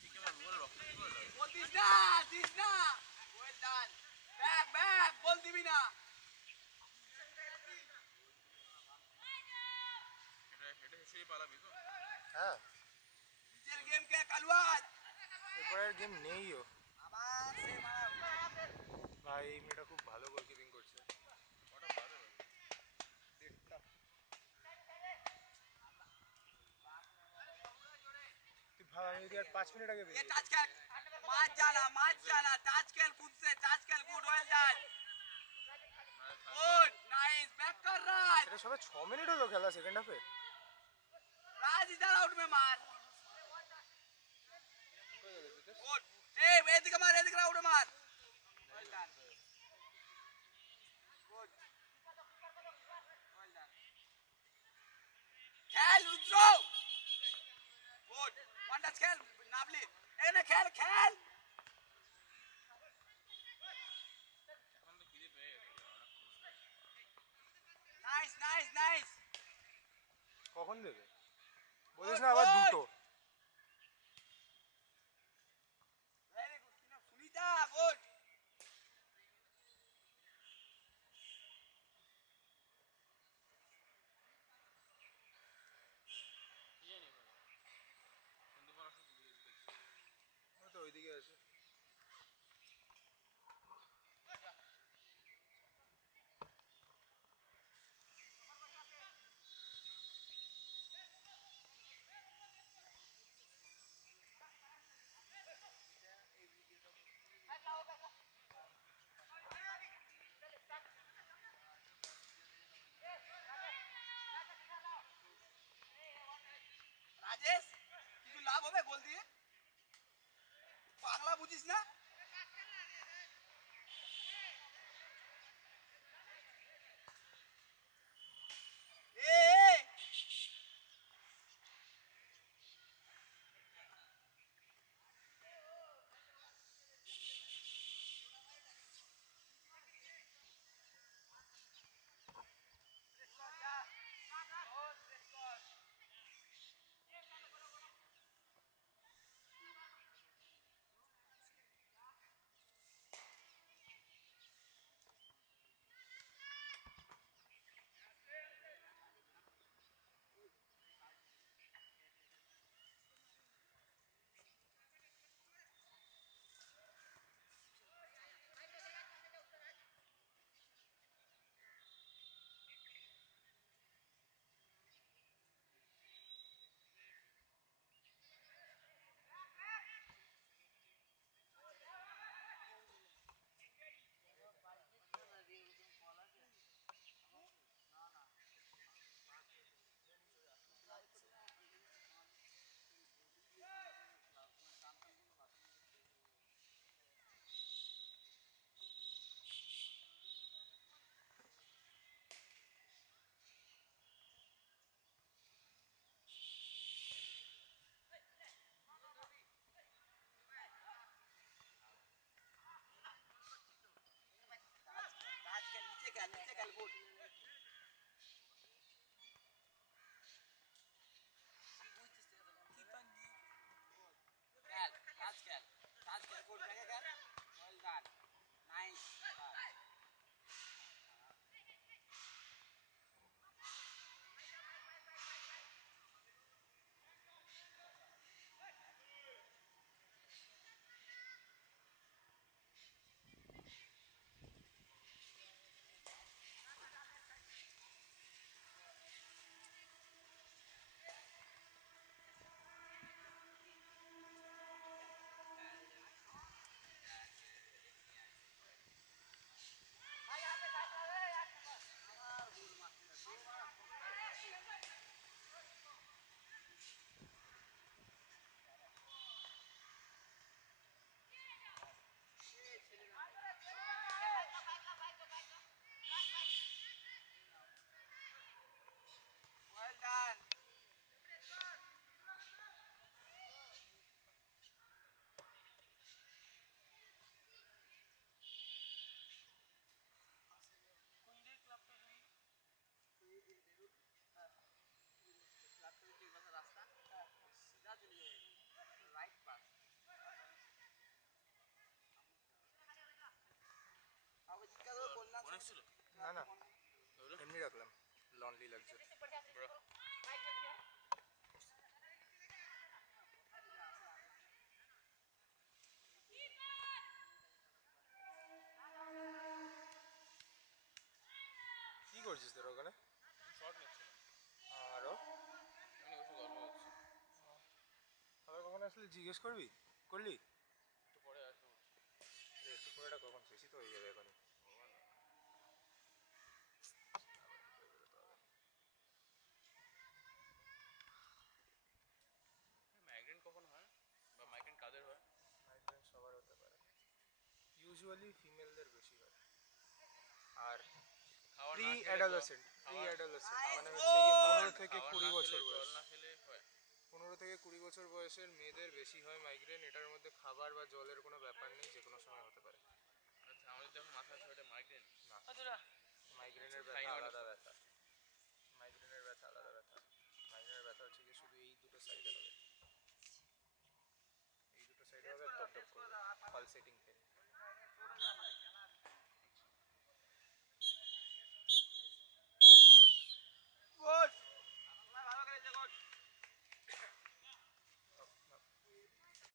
ঠিক আমার বল রক্ত কি করে লাগে? Goal this na well done, back goal দিবি না। এটা হেসেই পালাবি তো? হ্যাঁ নিজের গেম কে কালুয়াজ এরপরের গেম নেইও। আবার সে মারা ভাই এই মেয়েটা খুব ভালো গোলকিপিং করছে। ওটা পারে ভাই। তুই ভাব আমি যদি আর 5 মিনিট আগে ये বেরিয়ে टच खेल, मत जाना टच खेल खुद से, टच खेल good well done good nice back कर राज এটা সবে 6 মিনিট হলো খেলা সেকেন্ড হাফে। राज इधर आउट में मार गुड ए वेदिका मार वेदिका आउट में मार well done good well done खेल रुद्रो गुड वन टच खेल नाबली এখানে খেল এখন তো খিদে পেয়ে গেছে। নাইস কখন দেবে বলিস না আবার দুটো। ভেরি গুড সুনিতা গুড কি জানি ভাই। কিন্তু মানুষ দেখছি। ও তো ওইদিকে আছে। জিজ্ঞেস করবি? করলি? একটু পরে আসবো। একটু পরেটা কখন? শেষই তো হয়ে যাবে এখনই। মাইগ্রেন কখন হয় বা মাইগ্রেন কাদের হয়? মাইগ্রেন সবার হতে পারে, ইউজুয়ালি ফিমেলদের বেশি হয়। আর খাবার প্রি না খেলে অ্যাডোলেসেন্ট, খাবার মানে হচ্ছে গিয়ে 15 থেকে খাবার 20 না বছর খেলে বয়স। জল না খেলে হয়। 15 থেকে 20 বছর বয়সের মেয়েদের বেশি হয় মাইগ্রেন। এটার মধ্যে খাবার বা জলের কোনো ব্যাপার নেই, যে কোনো সময় হতে পারে। আচ্ছা আমাদের যখন মাথা ব্যথা ওটা মাইগ্রেন? না, মাইগ্রেনের খাইনি ব্যথা মানে আলাদা ব্যথা। মাইগ্রেনের ব্যথা আলাদা ব্যথা। মাইগ্রেনের ব্যথা হচ্ছে গিয়ে শুধু এই দুটো সাইডে হবে, এই দুটো সাইডে হবে, দপ দপ করবে, পালসেটিং